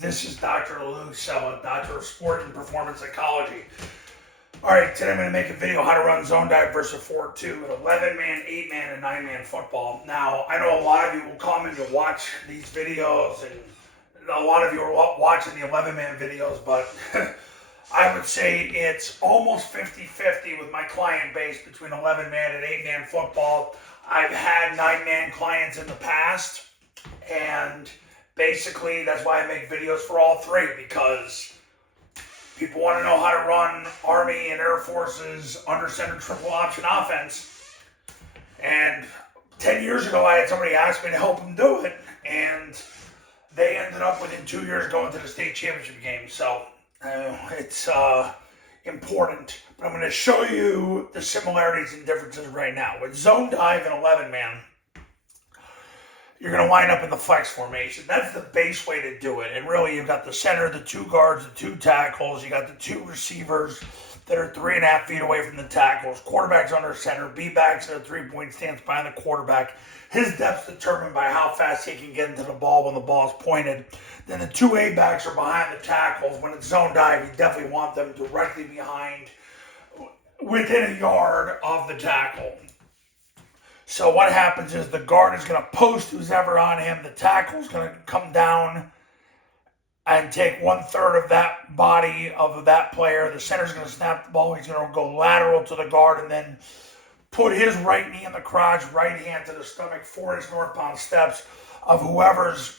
This is Dr. Cella, Doctor of Sport and Performance Psychology. Alright, today I'm going to make a video how to run zone dive versus 4-2 at 11-man, 8-man, and 9-man football. Now, I know a lot of you will come in to watch these videos, and a lot of you are watching the 11-man videos, but I would say it's almost 50-50 with my client base between 11-man and 8-man football. I've had 9-man clients in the past, and basically that's why I make videos for all three, because people want to know how to run Army and Air Force's under center triple option offense. And 10 years ago, I had somebody ask me to help them do it, and they ended up within 2 years going to the state championship game. So it's important. But I'm going to show you the similarities and differences right now. With zone dive and 11-man, you're going to wind up in the flex formation. That's the base way to do it. And really, you've got the center, the two guards, the two tackles. You got the two receivers that are 3.5 feet away from the tackles. Quarterback's under center. B-back's at a three-point stance behind the quarterback. His depth's determined by how fast he can get into the ball when the ball's pointed. Then the two A-backs are behind the tackles. When it's zone dive, you definitely want them directly behind, within a yard of the tackle. So what happens is the guard is going to post who's ever on him. The tackle is going to come down and take 1/3 of that body of that player. The center is going to snap the ball. He's going to go lateral to the guard and then put his right knee in the crotch, right hand to the stomach, 4-inch northbound steps of whoever's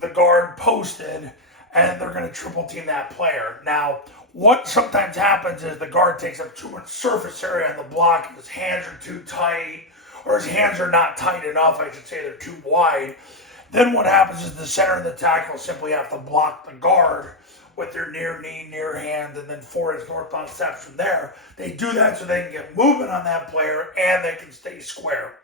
the guard posted, and they're going to triple team that player. Now, what sometimes happens is the guard takes up too much surface area on the block, and his hands are too tight, or his hands are not tight enough, I should say, they're too wide. Then what happens is the center and the tackle simply have to block the guard with their near knee, near hand, and then 4-inch northbound steps from there. They do that so they can get movement on that player and they can stay square.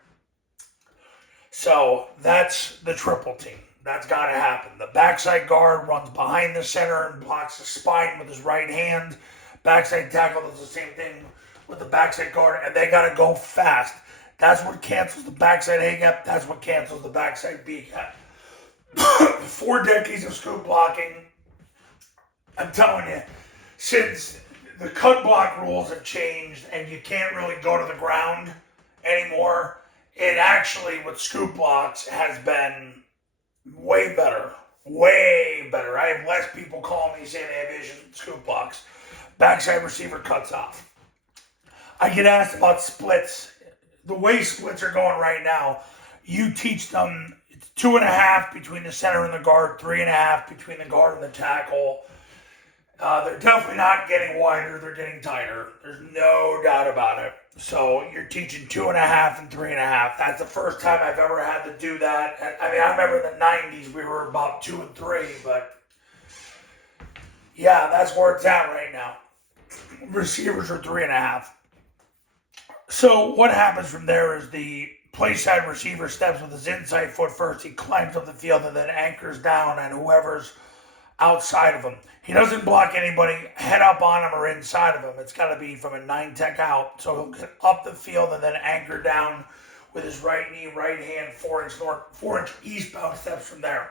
So that's the triple team. That's got to happen. The backside guard runs behind the center and blocks the spine with his right hand. Backside tackle does the same thing with the backside guard, and they got to go fast. That's what cancels the backside A gap. That's what cancels the backside B gap. 4 decades of scoop blocking. I'm telling you, since the cut block rules have changed and you can't really go to the ground anymore, it actually, with scoop blocks, has been way better. Way better. I have less people calling me saying they have issues with scoop blocks. Backside receiver cuts off. I get asked about splits. The way splits are going right now, you teach them it's 2.5 between the center and the guard, 3.5 between the guard and the tackle. They're definitely not getting wider, they're getting tighter. There's no doubt about it. So you're teaching 2.5 and 3.5. That's the first time I've ever had to do that. I mean, I remember in the 90s we were about 2 and 3, but yeah, that's where it's at right now. Receivers are 3.5. So what happens from there is the play side receiver steps with his inside foot first. He climbs up the field and then anchors down on whoever's outside of him. He doesn't block anybody head up on him or inside of him. It's got to be from a 9-tech out. So he'll get up the field and then anchor down with his right knee, right hand, 4-inch eastbound steps from there.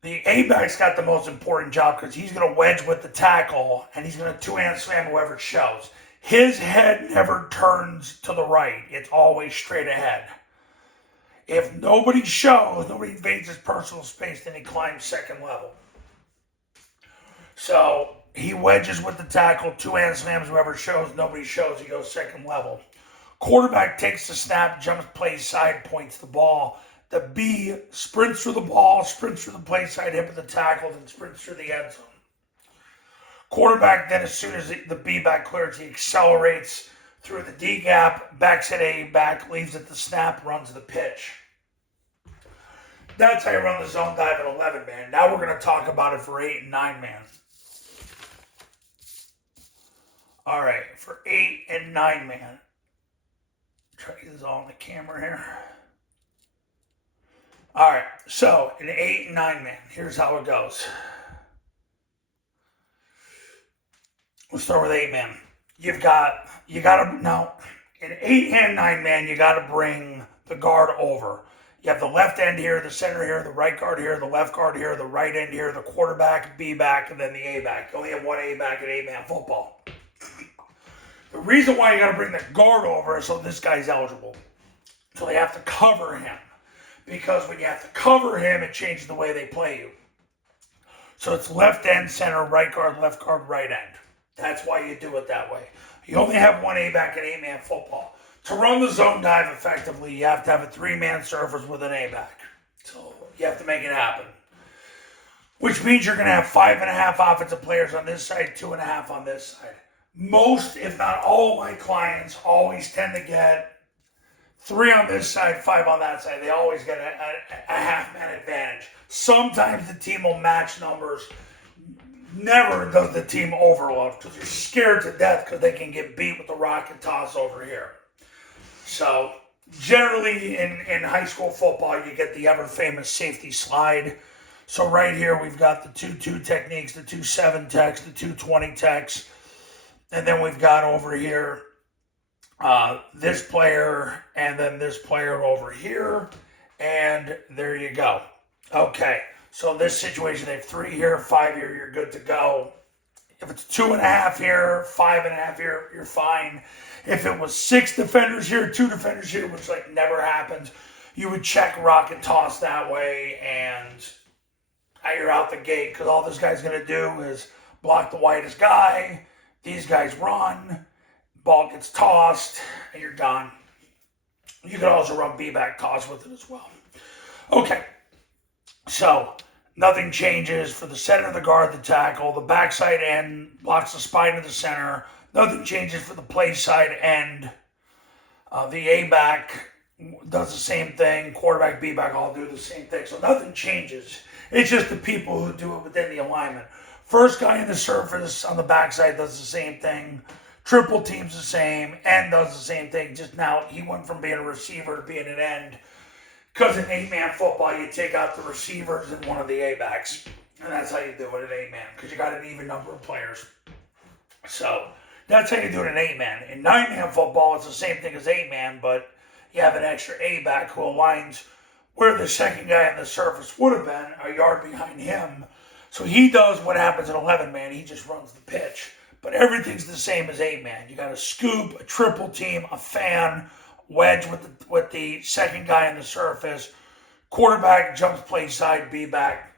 The A-back's got the most important job because he's going to wedge with the tackle and he's going to two-hand slam whoever shows. His head never turns to the right. It's always straight ahead. If nobody shows, nobody invades his personal space, then he climbs second level. So he wedges with the tackle, two-hand slams whoever shows, nobody shows, he goes second level. Quarterback takes the snap, jumps play side, points the ball. The B sprints through the ball, sprints through the play side, hip of the tackle, then sprints through the end zone. Quarterback then, as soon as the B-back clears, he accelerates through the D gap, backs at A-back, leaves at the snap, runs the pitch. That's how you run the zone dive at 11-man. Now we're going to talk about it for 8 and 9-man. All right, for 8 and 9-man. Try to get this all on the camera here. All right, so in 8 and 9-man, here's how it goes. We'll start with 8-man. You got to, now, in 8 and 9-man, you got to bring the guard over. You have the left end here, the center here, the right guard here, the left guard here, the right end here, the quarterback, B-back, and then the A-back. You only have one A-back in 8-man football. The reason why you got to bring the guard over is so this guy's eligible. So they have to cover him. Because when you have to cover him, it changes the way they play you. So it's left end, center, right guard, right end. That's why you do it that way. You only have one A-back in 8-man football. To run the zone dive effectively, you have to have a 3-man surface with an A-back. So you have to make it happen. Which means you're going to have 5.5 offensive players on this side, 2.5 on this side. Most, if not all, of my clients always tend to get 3 on this side, 5 on that side. They always get a half-man advantage. Sometimes the team will match numbers. Never does the team overload because they're scared to death because they can get beat with the rocket toss over here. So generally in high school football, you get the ever-famous safety slide. So right here, we've got the 2-2 techniques, the 2-7 techs, the 2-20 techs. And then we've got over here this player and then this player over here. And there you go. Okay, so this situation, they have 3 here, 5 here, you're good to go. If it's 2.5 here, 5.5 here, you're fine. If it was 6 defenders here, 2 defenders here, which like never happens, you would check rocket toss that way and you're out the gate because all this guy's going to do is block the whitest guy. These guys run, ball gets tossed, and you're done. You could also run B-back toss with it as well. Okay, so nothing changes for the center, the guard, the tackle. The backside end blocks the spine of the center. Nothing changes for the play side end. The A-back does the same thing. Quarterback, B-back all do the same thing. So nothing changes. It's just the people who do it within the alignment. First guy in the surface on the backside does the same thing. Triple team's the same. End does the same thing. Just now he went from being a receiver to being an end. Because in 8-man football, you take out the receivers and one of the A-backs. And that's how you do it in 8-man. Because you got an even number of players. So that's how you do it in 8-man. In 9-man football, it's the same thing as 8-man, but you have an extra A-back who aligns where the second guy on the surface would have been, a yard behind him. So he does what happens in 11-man. He just runs the pitch. But everything's the same as 8-man. You got a scoop, a triple team, a fan, wedge with the second guy on the surface. Quarterback jumps play side, B-back.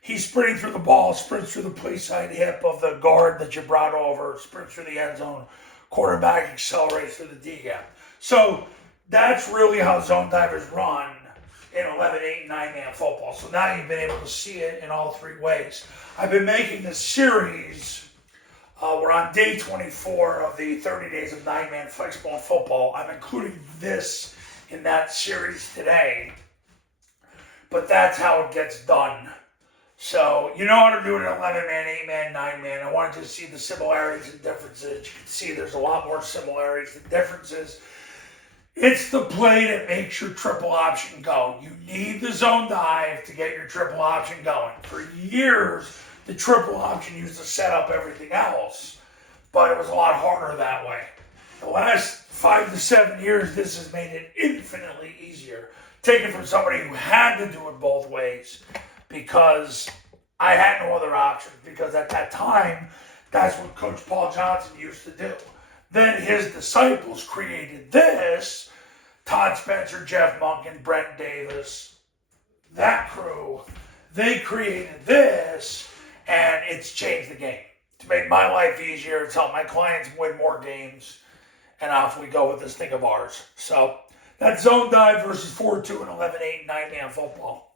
He's sprinting through the ball, sprints through the play side hip of the guard that you brought over, sprints through the end zone. Quarterback accelerates through the D-gap. So that's really how zone divers run in 11, 8, and 9-man football. So now you've been able to see it in all 3 ways. I've been making this series. We're on day 24 of the 30 days of 9-man Flexbone football. I'm including this in that series today. But that's how it gets done. So you know how to do it in 11-man, 8-man, 9-man. I wanted to see the similarities and differences. You can see there's a lot more similarities than differences. It's the play that makes your triple option go. You need the zone dive to get your triple option going. For years, the triple option used to set up everything else, but it was a lot harder that way. The last 5 to 7 years, this has made it infinitely easier. Take it from somebody who had to do it both ways because I had no other options, because at that time, that's what Coach Paul Johnson used to do. Then his disciples created this. Todd Spencer, Jeff Monken, Brent Davis, that crew, they created this, and it's changed the game. To make my life easier, it's helped my clients win more games, and off we go with this thing of ours. So that's zone dive versus 4-2 and 11-8 9-man football.